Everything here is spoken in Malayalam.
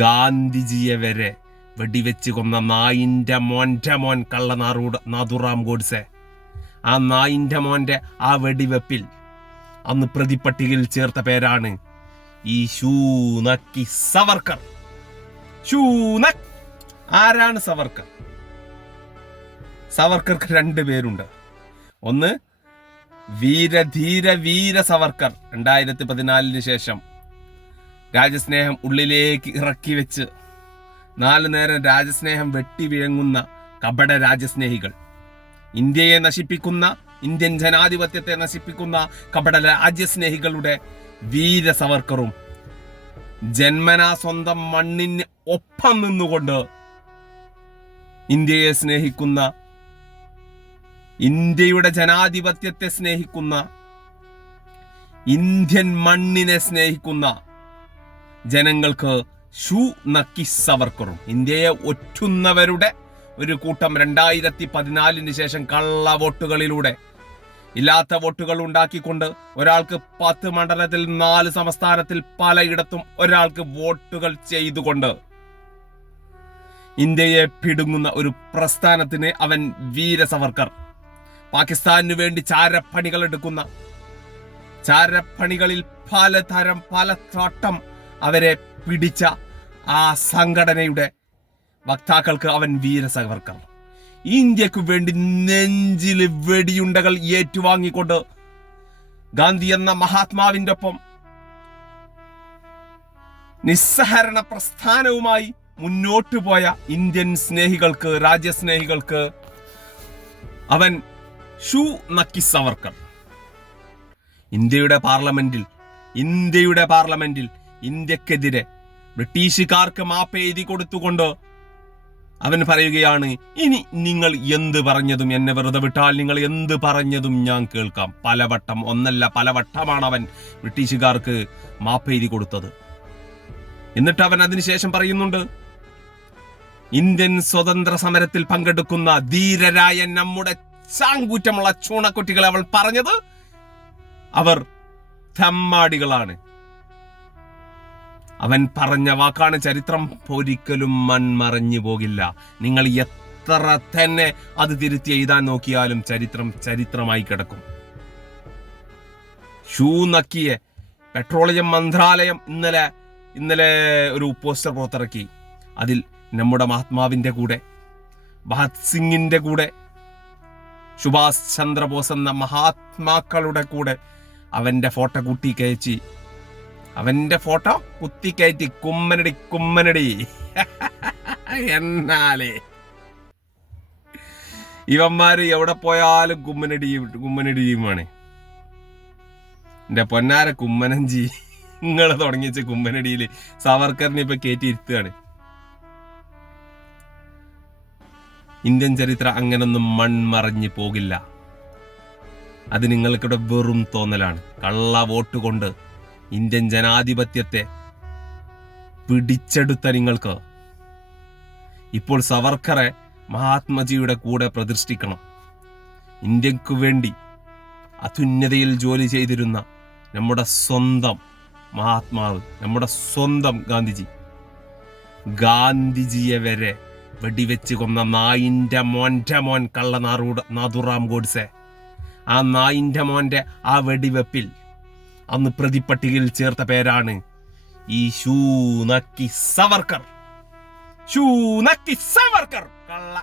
ഗാന്ധിജിയെ വരെ വെടിവെച്ച് കൊന്ന നായിൻ്റെ മോൻ കള്ള നാഥുറാം ഗോഡ്സെ. ആ നായിൻ്റെ മോൻ്റെ ആ വെടിവെപ്പിൽ അന്ന് പ്രതിപ്പട്ടികയിൽ ചേർത്ത പേരാണ് ഈ ഷൂനക്കി സവർക്കർ. ആരാണ് സവർക്കർ? സവർക്കർക്ക് 2 പേരുണ്ട്. ഒന്ന് വീര സവർക്കർ. 2014 ശേഷം രാജ്യസ്നേഹം ഉള്ളിലേക്ക് ഇറക്കി വെച്ച് 4 നേരം രാജ്യസ്നേഹം വെട്ടി വിഴുങ്ങുന്ന കപട രാജ്യസ്നേഹികൾ, ഇന്ത്യയെ നശിപ്പിക്കുന്ന, ഇന്ത്യൻ ജനാധിപത്യത്തെ നശിപ്പിക്കുന്ന കപട രാജ്യസ്നേഹികളുടെ വീര സവർക്കറും ജന്മനാ സ്വന്തം മണ്ണിന് ഒപ്പം നിന്നുകൊണ്ട് ഇന്ത്യയെ സ്നേഹിക്കുന്ന, ഇന്ത്യയുടെ ജനാധിപത്യത്തെ സ്നേഹിക്കുന്ന, ഇന്ത്യൻ മണ്ണിനെ സ്നേഹിക്കുന്ന ജനങ്ങൾക്ക് ഷൂനക്കി സവർക്കറും. ഇന്ത്യയെ ഒറ്റുന്നവരുടെ ഒരു കൂട്ടം 2014 ശേഷം കള്ള വോട്ടുകളിലൂടെ, ഇല്ലാത്ത വോട്ടുകൾ ഉണ്ടാക്കിക്കൊണ്ട്, ഒരാൾക്ക് 10 മണ്ഡലത്തിൽ 4 സംസ്ഥാനത്തിൽ പലയിടത്തും ഒരാൾക്ക് വോട്ടുകൾ ചെയ്തുകൊണ്ട് ഇന്ത്യയെ പിടുങ്ങുന്ന ഒരു പ്രസ്ഥാനത്തിന് അവൻ വീര സവർക്കർ. പാകിസ്ഥാനു വേണ്ടി ചാരപ്പണികൾ എടുക്കുന്ന, ചാരപ്പണികളിൽ പല തോട്ടം അവരെ പിടിച്ച ആ സംഘടനയുടെ വക്താക്കൾക്ക് അവൻ വീര സവർക്കർ. ഇന്ത്യക്ക് വേണ്ടി നെഞ്ചിൽ വെടിയുണ്ടകൾ ഏറ്റുവാങ്ങിക്കൊണ്ട് ഗാന്ധി എന്ന മഹാത്മാവിന്റെ ഒപ്പം നിസ്സഹരണ പ്രസ്ഥാനവുമായി മുന്നോട്ടു പോയ ഇന്ത്യൻ സ്നേഹികൾക്ക്, രാജ്യസ്നേഹികൾക്ക് അവൻ ഷൂനക്കി സവർക്കർ. ഇന്ത്യയുടെ പാർലമെന്റിൽ ഇന്ത്യക്കെതിരെ ബ്രിട്ടീഷുകാർക്ക് മാപ്പ് എഴുതി കൊടുത്തുകൊണ്ട് അവൻ പറയുകയാണ്, ഇനി നിങ്ങൾ എന്ത് പറഞ്ഞതും, എന്നെ വെറുതെ വിട്ടാൽ നിങ്ങൾ എന്ത് പറഞ്ഞതും ഞാൻ കേൾക്കാം. പലവട്ടമാണ് അവൻ ബ്രിട്ടീഷുകാർക്ക് മാപ്പ് എഴുതി കൊടുത്തത്. എന്നിട്ട് അവൻ അതിനുശേഷം പറയുന്നുണ്ട്, ഇന്ത്യൻ സ്വതന്ത്ര സമരത്തിൽ പങ്കെടുക്കുന്ന ധീരരായ നമ്മുടെ ചാങ്കൂറ്റമുള്ള ചൂണക്കുട്ടികളെ അവൾ പറഞ്ഞത് അവർ തെമ്മാടികളാണ്. അവൻ പറഞ്ഞ വാക്കാണ്. ചരിത്രം ഒരിക്കലും മൺമറഞ്ഞു പോകില്ല. നിങ്ങൾ എത്ര തന്നെ അത് തിരുത്തി എഴുതാൻ നോക്കിയാലും ചരിത്രമായി കിടക്കും. ഷൂനക്കിയെ പെട്രോളിയം മന്ത്രാലയം ഇന്നലെ ഒരു പോസ്റ്റർ പുറത്തിറക്കി. അതിൽ നമ്മുടെ മഹാത്മാവിന്റെ കൂടെ, ഭഗത് സിംഗിന്റെ കൂടെ, സുഭാഷ് ചന്ദ്രബോസ് എന്ന മഹാത്മാക്കളുടെ കൂടെ അവന്റെ ഫോട്ടോ കുത്തിക്കയറ്റി കുമ്മനടി. എന്നാലേ ഇവന്മാര് എവിടെ പോയാലും കുമ്മനടിയുമാണ്. എന്റെ പൊന്നാര കുമ്മനഞ്ചി, നിങ്ങൾ തുടങ്ങിച്ച കുമ്മനടിയിൽ സവർക്കറിനെ ഇപ്പൊ കയറ്റിയിരുത്തുകയാണ്. ഇന്ത്യൻ ചരിത്രം അങ്ങനൊന്നും മൺമറഞ്ഞു പോകില്ല. അത് നിങ്ങൾക്കിവിടെ വെറും തോന്നലാണ്. കള്ള വോട്ട് കൊണ്ട് ഇന്ത്യൻ ജനാധിപത്യത്തെ പിടിച്ചെടുത്ത നിങ്ങൾക്ക് ഇപ്പോൾ സവർക്കറെ മഹാത്മജിയുടെ കൂടെ പ്രതിഷ്ഠിക്കണം. ഇന്ത്യക്ക് വേണ്ടി അത്യുന്നതയിൽ ജോലി ചെയ്തിരുന്ന നമ്മുടെ സ്വന്തം മഹാത്മാവ്, നമ്മുടെ സ്വന്തം ഗാന്ധിജിയെ വരെ വെടിവെച്ച് കൊന്ന നായിൻ്റെ മോൻ കള്ള നാഥുറാം ഗോഡ്സെ. ആ നായിൻ്റെ മോൻ്റെ ആ വെടിവെപ്പിൽ അന്ന് പ്രതിപ്പട്ടികയിൽ ചേർത്ത പേരാണ് ഈ ഷൂനക്കി സവർക്കർ. കള്ള